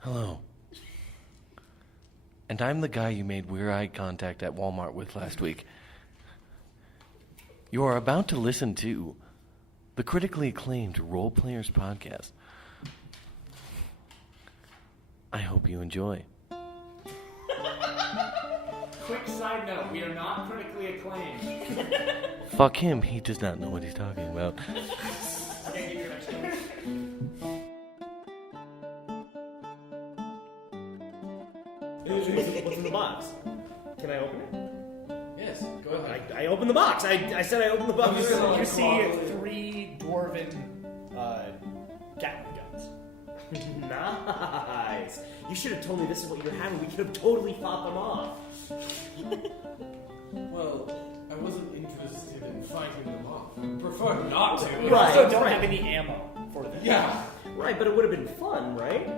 Hello. And I'm the guy you made weird eye contact at Walmart with last week. You are about to listen to the critically acclaimed Role Players Podcast. I hope you enjoy. Quick side note, we are not critically acclaimed. Fuck him, he does not know what he's talking about. I can't give you an explanation. What's in the box? Can I open it? Yes, go ahead. I opened the box. I said I opened the box. You see 3 dwarven Gatling guns. Nice. You should have told me this is what you're having. We could have totally fought them off. Well, I wasn't interested in fighting them off. I prefer not to. We Right, also don't right. have any ammo for them. Yeah, Right, but it would have been fun, right?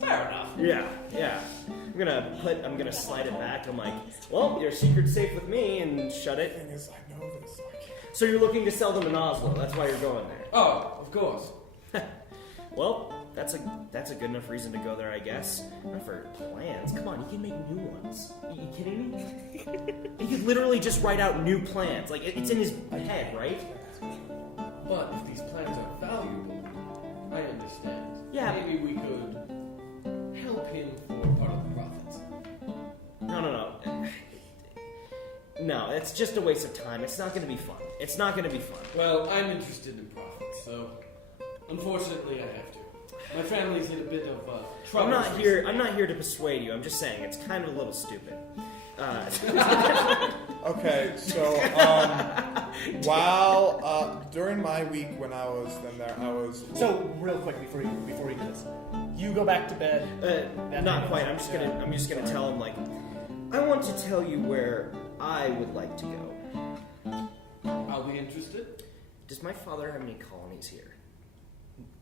fair enough. Yeah. I'm gonna slide it back. I'm like, well, your secret's safe with me, and shut it. I know this. So you're looking to sell them in Oslo. That's why you're going there. Oh, of course. Well, that's a good enough reason to go there, I guess. Not for plans. Come on, you can make new ones. Are you kidding me? He could literally just write out new plans. Like, it's in his head, right? But if these plans are valuable, I understand. Yeah. Maybe we could help him for part of the profits. No. No, it's just a waste of time. It's not going to be fun. It's not going to be fun. Well, I'm interested in profits, so unfortunately I have to. My family's in a bit of trouble. I'm not here to persuade you. I'm just saying it's kind of a little stupid. Okay, so during my week when I was in there, I was So real quick before you do this, you go back to bed. Not quite. I'm just gonna tell him, like, I want to tell you where I would like to go. I'll be interested. Does my father have any colonies here?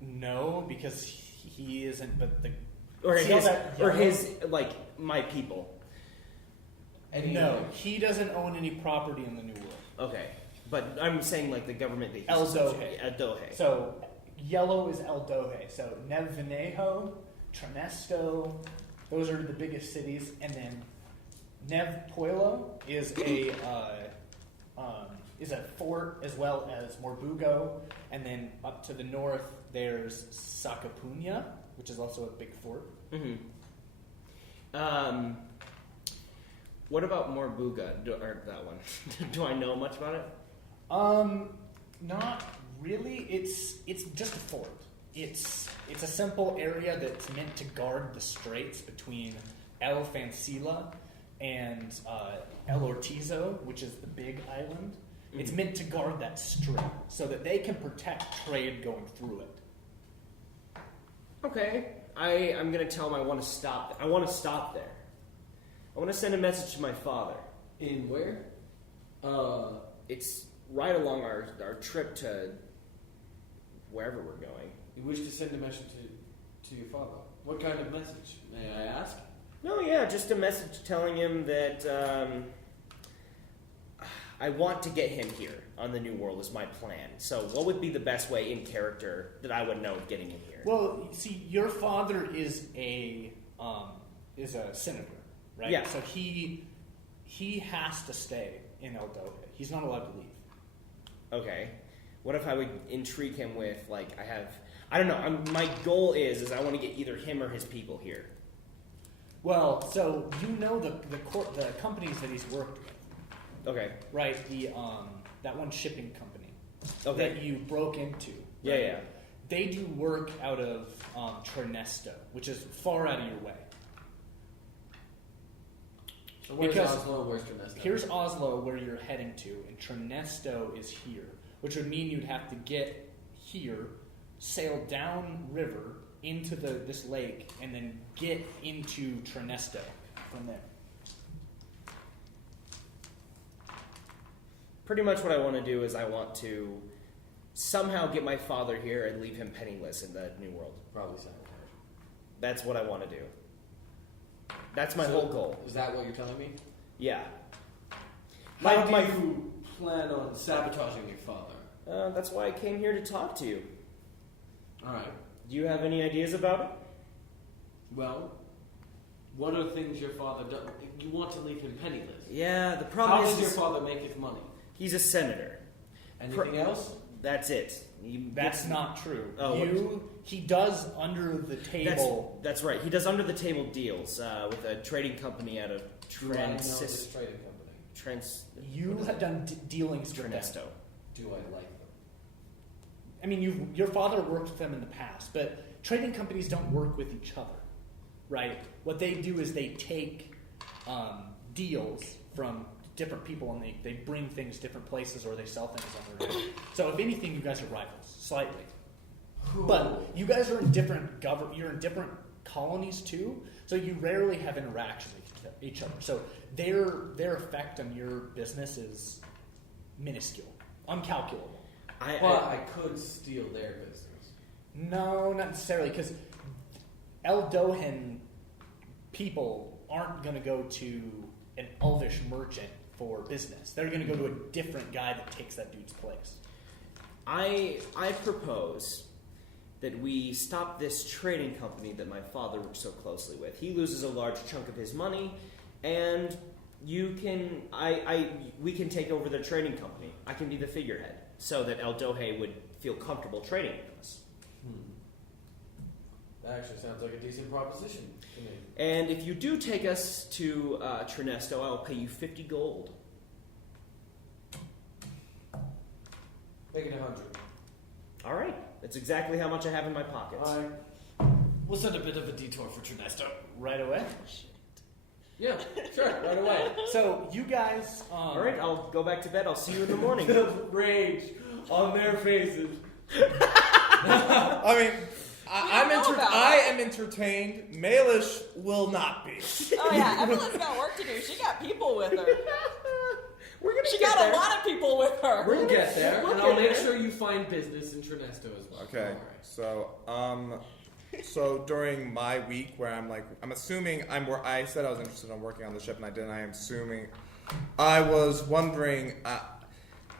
No, because he isn't. But the his like my people. no, he doesn't own any property in the New World. Okay, but I'm saying like the government that he's Eldohe. So yellow is Eldohe. So Nevneho, Trenesto, those are the biggest cities, and then Nev Pueblo is a fort, as well as Morbugo, and then up to the north there's Sacapunya, which is also a big fort. Mm-hmm. What about Morbuga? Or that one? Do I know much about it? Not really. It's just a fort. It's a simple area that's meant to guard the straits between El Fancila and El Ortizo, which is the big island. Mm-hmm. It's meant to guard that strait so that they can protect trade going through it. Okay, I'm gonna tell him I want to stop. I want to stop there. I want to send a message to my father. In where? It's right along our trip to wherever we're going. You wish to send a message to your father. What kind of message, may I ask? No, yeah, just a message telling him that I want to get him here on the New World is my plan. So what would be the best way in character that I would know of getting him here? Well, see, your father is a senator, right? Yeah. So he has to stay in Eldohe. He's not allowed to leave. Okay. What if I would intrigue him with, like, I don't know, my goal is I want to get either him or his people here. Well, so you know the companies that he's worked with, Okay. right? That one shipping company Okay. that you broke into. Yeah, right? yeah. They do work out of Trenesto, which is far out of your way. So where's Because Oslo, where's Trenesto? Here's Oslo, where you're heading to, and Trenesto is here, which would mean you'd have to get here, sail down river into this lake, and then get into Trenesto from there. Pretty much what I want to do is I want to somehow get my father here and leave him penniless in the New World. Probably sabotage. That's what I want to do. That's my whole goal. Is that what you're telling me? Yeah. How do you plan on sabotaging your father? That's why I came here to talk to you. Alright. Do you have any ideas about it? Well, what are things your father does? You want to leave him penniless. Yeah, the How problem does your is father make his money? he's a senator. Anything else? That's it. That's not true. Oh, He does under the table. That's right. He does under the table deals with a trading company out of Do I know this trading company? You have done dealings with them. Ernesto. Do I like them? I mean, your father worked with them in the past, but trading companies don't work with each other, right? What they do is they take deals from different people and they bring things different places, or they sell things on their own. So if anything, you guys are rivals, slightly. But you guys are in different you're in different colonies too, so you rarely have interaction with each other. So their effect on your business is minuscule, uncalculable. I could steal their business. No, not necessarily, because Eldohan people aren't going to go to an elvish merchant for business. They're going to go to a different guy that takes that dude's place. I propose that we stop this trading company that my father worked so closely with. He loses a large chunk of his money, and we can take over their trading company. I can be the figurehead, so that Eldohe would feel comfortable trading with us. That actually sounds like a decent proposition to me. And if you do take us to Trinesto, I'll pay you 50 gold. Make it 100. All right. That's exactly how much I have in my pockets. We'll send a bit of a detour for Trinesto. Right away? Yeah, sure, right away. So you guys... All right, I'll go back to bed. I'll see you in the morning. The rage on their faces. I mean, I am entertained. Malish will not be. Oh yeah, Evelyn's got work to do. She got people with her. She get got there. a lot of people with her. We'll get there, We'll and get I'll make there. sure you find business in Trinesto as well. Okay, Alright. so during my week where I'm assuming I said I was interested in working on the ship and I didn't. I am assuming I was wondering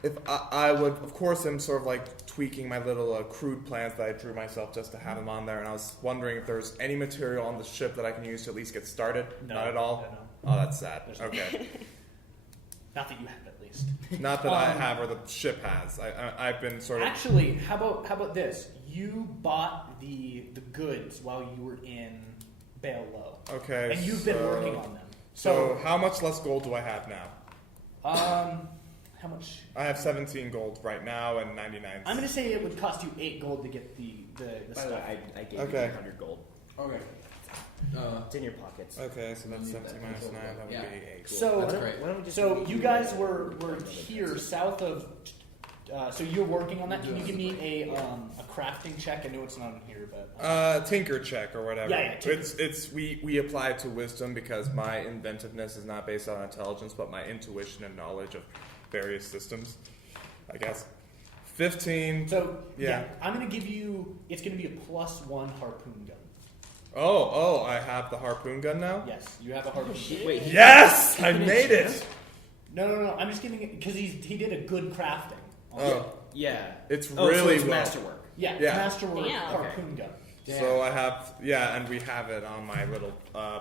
if I would, of course, I'm sort of like tweaking my little crude plans that I drew myself just to have them on there, and I was wondering if there's any material on the ship that I can use to at least get started. No, Not at all. no. Oh, that's sad. There's Okay. Not that you have, at least. Not that I have or the ship has. I've been sort of. Actually, how about this? You bought the goods while you were in Bale Low. Okay. And you've been working on them. So how much less gold do I have now? How much? I have 17 gold right now and 99. I'm going to say it would cost you 8 gold to get the By the stuff. way, I gave Okay. you 100 gold. Okay. It's in your pockets. Okay, so that's 17 minus 9. That would Yeah. be 8. So, That's great. Why don't we just so make you guys were here south of. So you're working on that. Can you give me a crafting check? I know it's not in here, but Tinker check or whatever. Yeah, tinker. It's we apply to wisdom because my inventiveness is not based on intelligence, but my intuition and knowledge of various systems. I guess 15. so Yeah. I'm gonna give you. It's gonna be a +1 harpoon gun. Oh, I have the harpoon gun now. Yes, you have a harpoon gun. Wait, Yes, I made it. No. I'm just giving it because he did a good crafting. Oh, yeah. it's Oh, so really it's well. masterwork. Yeah, Yeah. masterwork Damn. harpoon gun. So I have, and we have it on my little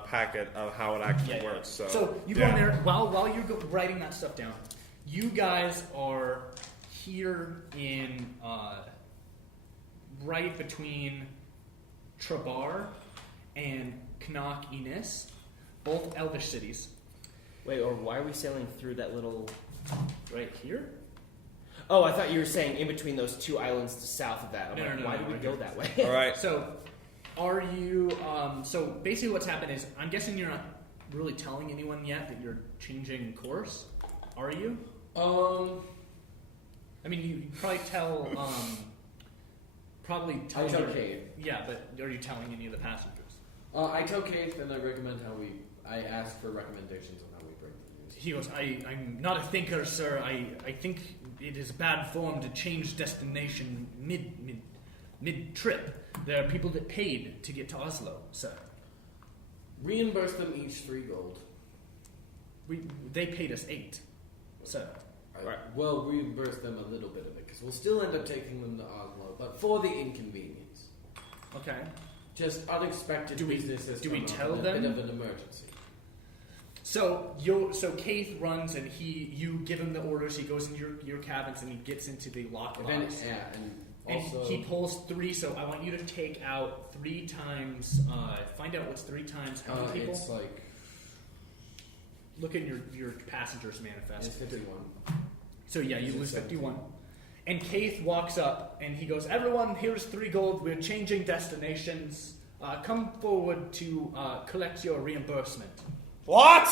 packet of how it actually Yeah. works. So you go in there while you're writing that stuff down. You guys are here in right between Trabar and Knock Enis, both Elvish cities. Wait, or why are we sailing through that little... Right here. Oh, I thought you were saying in between those two islands to south of that. I'm No, like, no, why no, do we right go here. that way? All right. So, are you? So basically, what's happened is, I'm guessing you're not really telling anyone yet that you're changing course. Are you? I mean, you probably tell. Probably tell. I tell your- Kate. Yeah, but are you telling any of the passengers? I tell Keith and I recommend I ask for recommendations on how we break the news. He goes, I'm not a thinker, sir. I think it is bad form to change destination mid trip. There are people that paid to get to Oslo, sir. Reimburse them each 3 gold. They paid us 8, sir. Well, reimburse them a little bit of it because we'll still end up taking them to Oslo, but for the inconvenience. Okay. just unexpected businesses. do we come up tell and them? A bit of an emergency. So Keith runs and you give him the orders. He goes into your cabins and he gets into the lockbox. And And also, he pulls 3. So I want you to take out 3 times. Find out what's 3 times how many people. it's like Look at your passenger's manifest. it's 51. So yeah, you Is it lose 51. 17? And Keith walks up and he goes, "Everyone, here's 3 gold. We're changing destinations. Come forward to collect your reimbursement." What?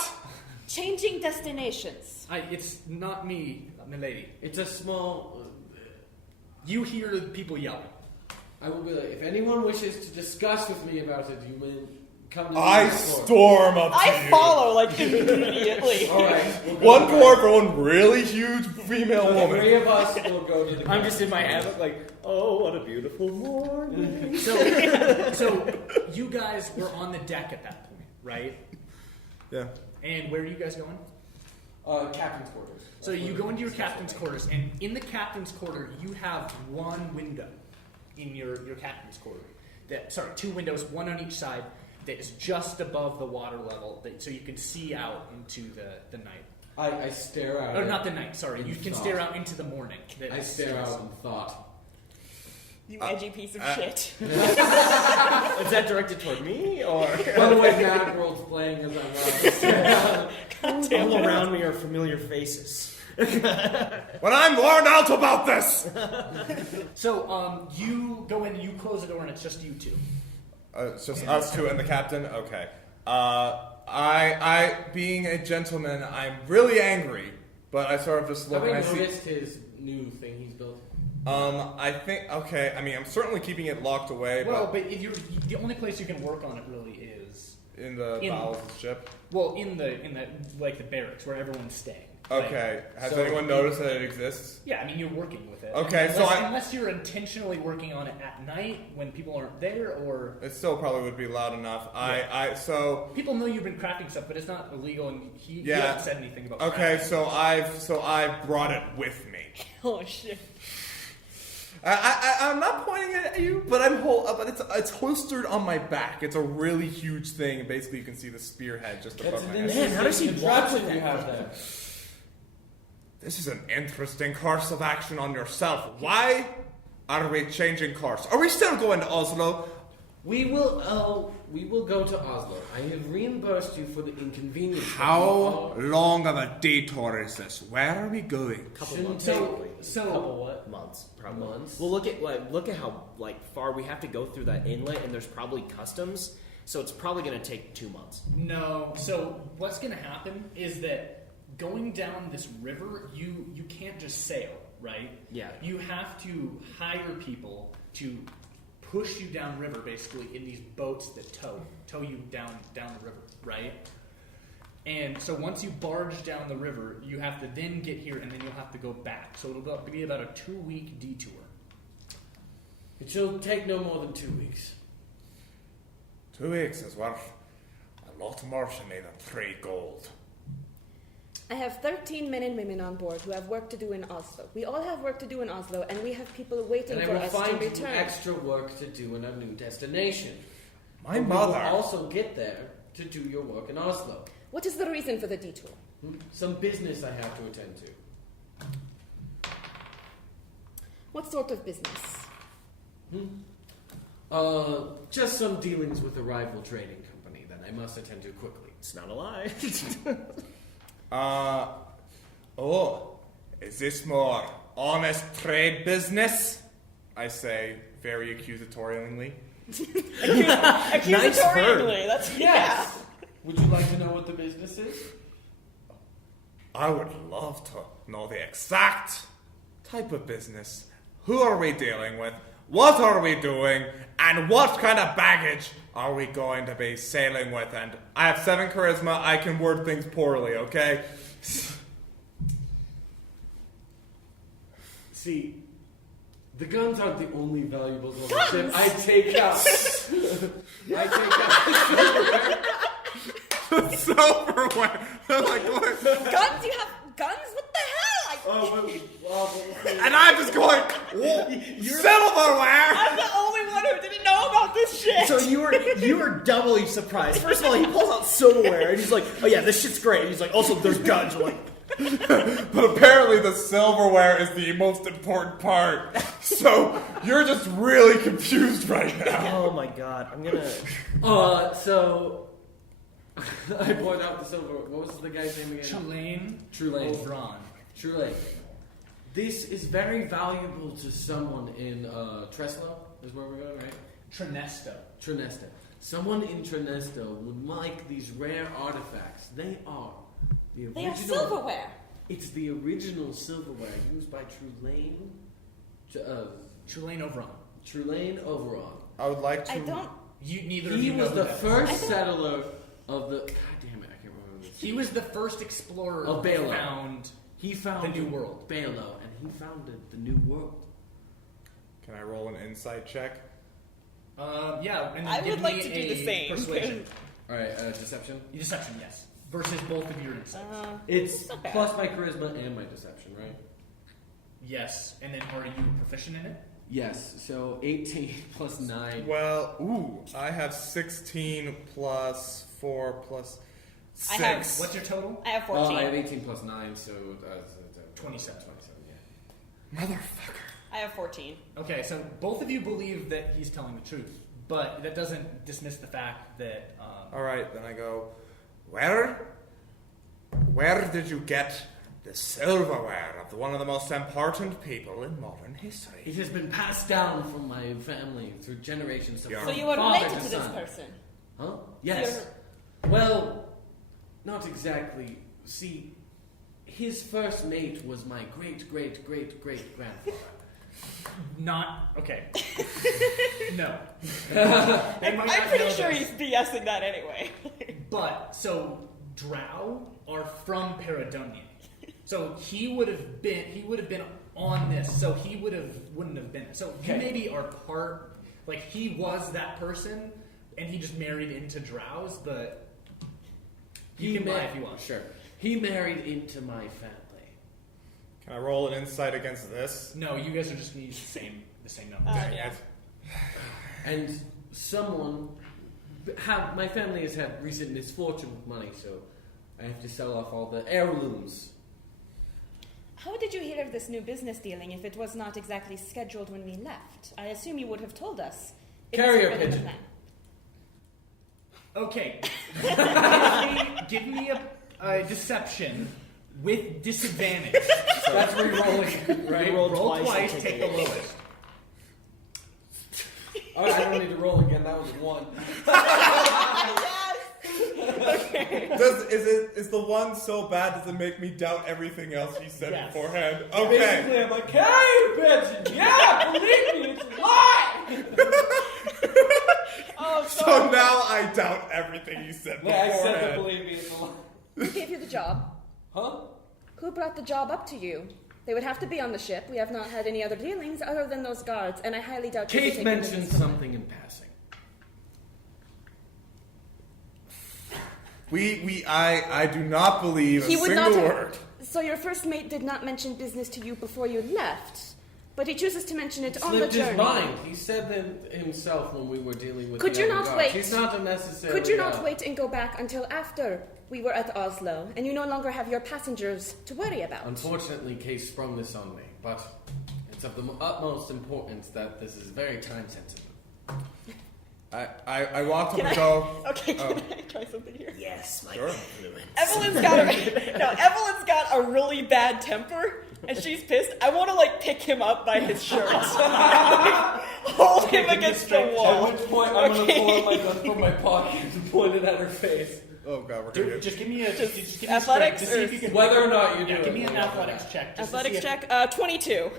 Changing destinations. It's not me, milady. It's a small. You hear people yelling. I will be like, if anyone wishes to discuss with me about it, you will come to me. I before. storm up to I you. follow like immediately. All right. We'll go One back. dwarf for one really huge female The woman. 3 of us will go to the. I'm just in my hammock like, oh, what a beautiful morning. So you guys were on the deck at that point, right? Yeah. And where are you guys going? Captain's quarters. So you go into your captain's quarters, and in the captain's quarter, you have 1 window in your captain's quarter. 2 windows, 1 on each side, that is just above the water level, so you can see out into the night. I stare out. Or not the night, sorry. You In can thought. stare out into the morning. I stare out in thought. You edgy piece of shit. Is that directed toward me or By the way, Mad World's playing as I'm all around me are familiar faces? When I'm learned out about this. So you go in, you close the door, and it's just you 2. It's just us 2 and the captain. Okay. I being a gentleman, I'm really angry, but I sort of just look Have and you I see. noticed his new thing he's built? I think okay. I mean, I'm certainly keeping it locked away, Well, but but the only place you can work on it really is in the bowels of the ship. in the like the barracks where everyone's staying. Okay. Has So- anyone noticed that it exists? Yeah, I mean you're working with it. Okay, so unless you're intentionally working on it at night when people aren't there, or It still probably would be loud enough. So people know you've been crafting stuff, but it's not illegal, and he Yeah. hasn't said anything about. okay. crafting. So I've brought it with me. Oh shit. I'm not pointing it at you, but but it's holstered on my back. It's a really huge thing. Basically, you can see the spearhead just That's above an my head. Man, how does he interesting walk with contraption you that? have there. This is an interesting course of action on yourself. Why are we changing course? Are we still going to Oslo? We will go to Oslo. I have reimbursed you for the inconvenience. How long of a detour is this? Where are we going? Couple Shouldn't months, take- probably. Couple what? Months, probably. Months? Well, look at how far we have to go through that inlet, and there's probably customs, so it's probably going to take 2 months. No. So what's going to happen is that going down this river, you can't just sail, right? Yeah. You have to hire people to push you downriver, basically, in these boats that tow you down the river, right? And so once you barge down the river, you have to then get here, and then you'll have to go back. So it'll be about a 2-week detour. It shall take no more than 2 weeks. 2 weeks is worth a lot more to me than 3 gold. I have 13 men and women on board who have work to do in Oslo. We all have work to do in Oslo, and we have people waiting And I for will us to find you return. extra work to do in our new destination. My But we mother. will also get there to do your work in Oslo. What is the reason for the detour? Some business I have to attend to. What sort of business? Just some dealings with a rival trading company that I must attend to quickly. It's not a lie. Is this more honest trade business? I say very accusatorially. Accusatorially. That's Yes! Would you like to know what the business is? I would love to know the exact type of business. Who are we dealing with? What are we doing? And what kind of baggage are we going to be sailing with? And I have 7 charisma. I can word things poorly, okay? See, the guns aren't the only valuables on the ship. I take out. Silverware. I'm like, what? Guns? You have guns? What the hell? And I'm just going, silverware? I'm the only one one who didn't know about this shit. So you were doubly surprised. First of all, he pulls out silverware and he's like, "Oh yeah, this shit's great." He's like, "Also, there's guns." I'm like, But apparently the silverware is the most important part. So you're just really confused right now. "Oh my god, I'm gonna." So I poured out the silver. What was the guy's name again? Trulane. Ovron. Trulane. This is very valuable to someone in Treslo, is where we're going, right? Trinesto. Trinesta. Someone in Trinesto would like these rare artifacts. They are the original. They are silverware. It's the original silverware used by Trulane. Trulane Ovron. Trulane Overon. I would like to. I don't. Neither of He you know was who the that is. first settler of the. God damn it! I can't remember this. He was the first explorer Of who Balo. found. He found the New World. Balo, and he founded the New World. Can I roll an insight check? Yeah, and I give would like me to do a the same. Persuasion. All right, deception. Deception, yes. Versus both of your insights. It's not bad. plus my charisma and my deception, right? Yes, and then are you proficient in it? Yes. So 18 plus 9. Well, I have 16 plus 4 plus 6. I have- What's your total? I have Oh, 14. I have 18 plus 9, so 27. 27, yeah. Motherfucker. I have 14. Okay, so both of you believe that he's telling the truth, but that doesn't dismiss the fact that. All right, then I go, where did you get the silverware of one of the most important people in modern history? It has been passed down from my family through generations of Yeah. So you are father related to this son. person. Huh? Yes. Well, not exactly. See, his first mate was my great-great-great-great-grandfather. Not. Okay. No. I'm pretty sure he's BSing that anyway. But, so, Drow are from Paradonia. So he would have been on this, so he wouldn't have been. So you Okay. maybe are part, like he was that person, and he just married into Drows, but you can lie if you want. Sure. He married into my family. Can I roll an insight against this? No, you guys are just going to use the same number. Dang yeah. it. And my family has had recent misfortune with money, so I have to sell off all the heirlooms. How did you hear of this new business dealing if it was not exactly scheduled when we left? I assume you would have told us. It was Carrier already the pigeon. plan. Okay. give me a deception with disadvantage. That's re-rolling, right? roll Roll twice twice, and take take the a lowest. Alright, I don't need to roll again. That was 1. Is the one so bad does it make me doubt everything else you said Yes. beforehand? Okay. Basically, I'm like, carrier pigeon! Yeah, believe me, it's a lie! Oh, So now I doubt everything you said Yeah, I said to beforehand. believe me, it's a lie. Who gave you the job? Huh? Who brought the job up to you? They would have to be on the ship. We have not had any other dealings other than those guards, and I highly doubt you'll be Kate taking them mentioned somewhere. something in passing. I do not believe He a would single not have- word. So your first mate did not mention business to you before you left, but he chooses to mention it on the Slipped his journey. mind. He said that himself when we were dealing with Could the you other not guards. wait? He's not a necessary. Could you not wait and go back until after we were at Oslo, and you no longer have your passengers to worry about? Unfortunately, Case sprung this on me, but it's of the utmost importance that this is very time sensitive. I walked up Can and I- go. Okay, can Oh. I try something here? Yes, my Sure. Evelyn's got a really bad temper, and she's pissed. I want to pick him up by his shirt, hold him against the At wall. which point, I'm going to pull out my gun from my pocket and point it at her face. Oh god, we're gonna Dude, get. just give me a just give me athletics a strength to see if or- you can Whether or not you do yeah, it. give me an like, athletics check. Just to Athletics see if- check, 22.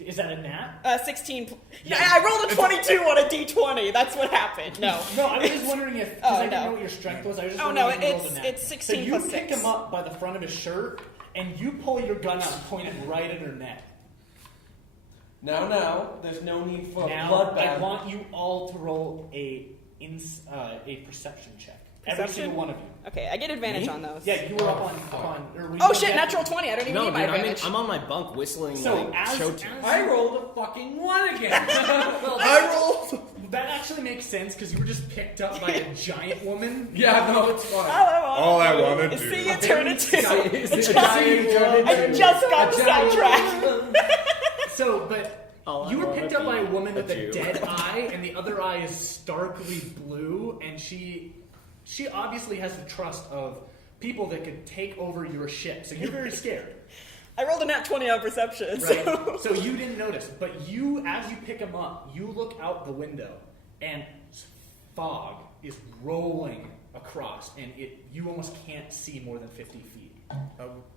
Is that a nat? 16. Yeah, I rolled a 22 on a d20. That's what happened. No. No, I was just wondering if because Oh, I didn't no. know what your strength was. I was just Oh, wondering no, if you rolled a it's- nat. it's 16 So you plus pick 6. him up by the front of his shirt, and you pull your gun out and point it right at her neck. Now, there's no need for a Now, bloodbath. I want you all to roll a perception check. Every Perception? single one of you. Okay, I get advantage Me? on those. Yeah, you were up on. Or were you Oh on shit, deck? natural 20. I don't even No, need dude, my advantage. I'm on my bunk whistling So like as, show tunes. I rolled a fucking 1 again. well, I rolled. that actually makes sense because you were just picked up by a giant woman. Yeah, no, it's fine. All I wanted to is do. see eternity. It's a giant turned I into just got a the giant- soundtrack. So, but All I you were wanna picked up by a be woman with a a Jew. dead eye, and the other eye is starkly blue, and she obviously has the trust of people that could take over your ship. So you're very scared, I rolled a nat 20 on perception. right? So. So you didn't notice, but as you pick him up, you look out the window, and fog is rolling across, and you almost can't see more than 50 feet.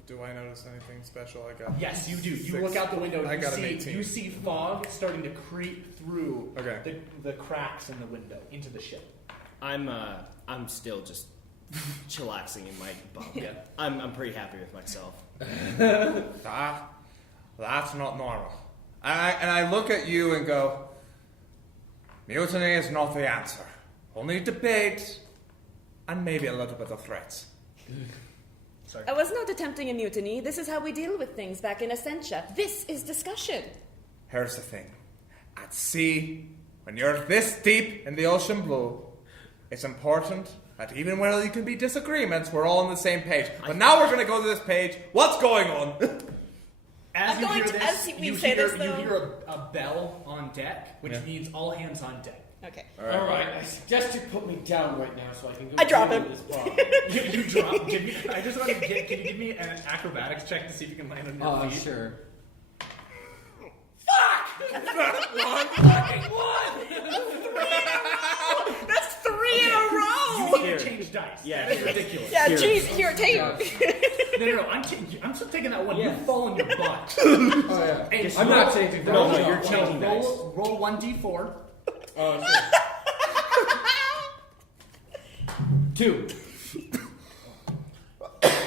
Do I notice anything special? I got. Yes, you do. You 6. look out the window. I You got an see 18. you see fog starting to creep through Okay. the cracks in the window into the ship. I'm still just chillaxing in my bunk. Yeah. I'm pretty happy with myself. That's not normal. And I look at you and go, mutiny is not the answer. Only debate and maybe a little bit of threats. Sorry. I was not attempting a mutiny. This is how we deal with things back in Essentia. This is discussion. Here's the thing. At sea, when you're this deep in the ocean blue, it's important that even where there can be disagreements, we're all on the same page. But now we're going to go to this page. What's going on? As I'm you going hear to- this, as we you say hear, this, you though- hear a bell on deck, which Yeah. means all hands on deck. Okay. Alright, I suggest you put me down right now so I can go I drop deal him. with this problem. You drop. Give me. I just want to get. Can you give me an acrobatics check to see if you can land on your feet? Sure. That's 3 in a row! You need Here. to change dice. Yeah, That is here. ridiculous. Yeah, Here. geez, here, take. No. I'm still taking that one. Yeah. You fall on your butt. Oh, yeah. And I'm not changing dice. No, you're changing dice. Roll 1d4. Oh, sure. 2.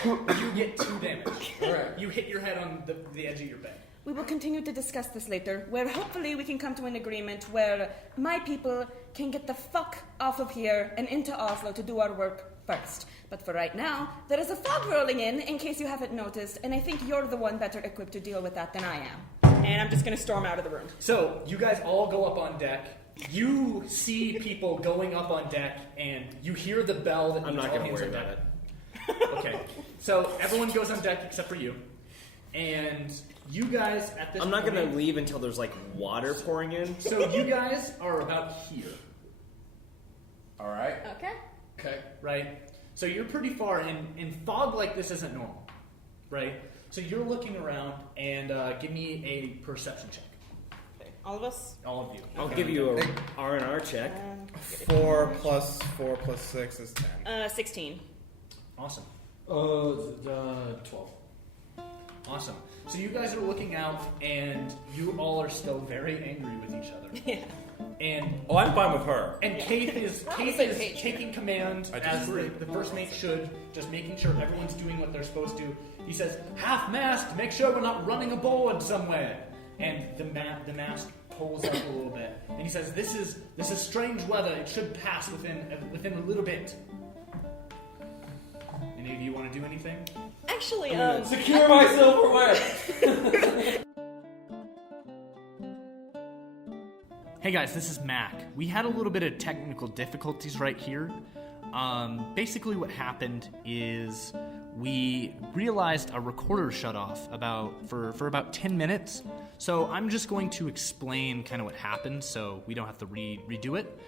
You get 2 damage. Alright. You hit your head on the edge of your bed. We will continue to discuss this later, where hopefully we can come to an agreement where my people can get the fuck off of here and into Oslo to do our work first. But for right now, there is a fog rolling in case you haven't noticed, and I think you're the one better equipped to deal with that than I am. And I'm just gonna storm out of the room. So you guys all go up on deck. You see people going up on deck, and you hear the bell that I'm means not all going to hands worry on about deck. it. Okay. So everyone goes on deck except for you, and you guys at this. I'm not going to point- leave until there's like water pouring in. So you guys are about here, Alright. Okay. Okay. right? So you're pretty far, and fog like this isn't normal, right? So you're looking around, and give me a perception check, All of us? all of you. I'll give you a R&R check. 4 plus 4 plus 6 is 10. 16. Awesome. 12. Awesome. So you guys are looking out, and you all are still very angry with each other. Yeah. And Oh, I'm fine with her. Keith is We're on the same Keith is page. taking command I as disagree. the first mate should, just making sure everyone's doing what they're supposed to. He says, "Half mast, make sure we're not running aboard somewhere." And the mast pulls up a little bit, and he says, "This is strange weather. It should pass within a little bit." Any of you want to do anything? Actually, Secure my silverware! Hey guys, this is Mac. We had a little bit of technical difficulties right here. Basically what happened is we realized a recorder shut off for about 10 minutes. So I'm just going to explain kind of what happened so we don't have to redo it.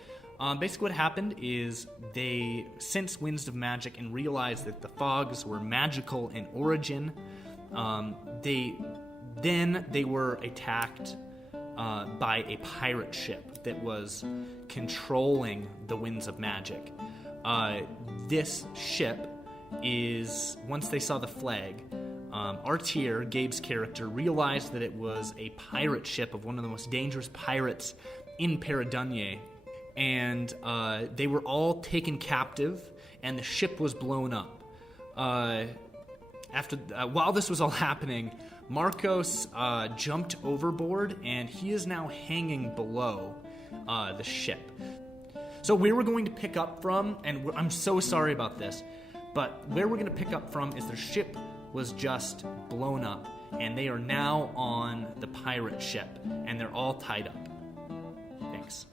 Basically what happened is they sensed winds of magic and realized that the fogs were magical in origin. They were attacked by a pirate ship that was controlling the winds of magic. This ship is, once they saw the flag, Artier, Gabe's character, realized that it was a pirate ship of one of the most dangerous pirates in Paradunye, and they were all taken captive, and the ship was blown up. While this was all happening, Marcos jumped overboard, and he is now hanging below the ship. So where we're going to pick up from, and I'm so sorry about this, but where we're going to pick up from is their ship was just blown up, and they are now on the pirate ship, and they're all tied up. Thanks.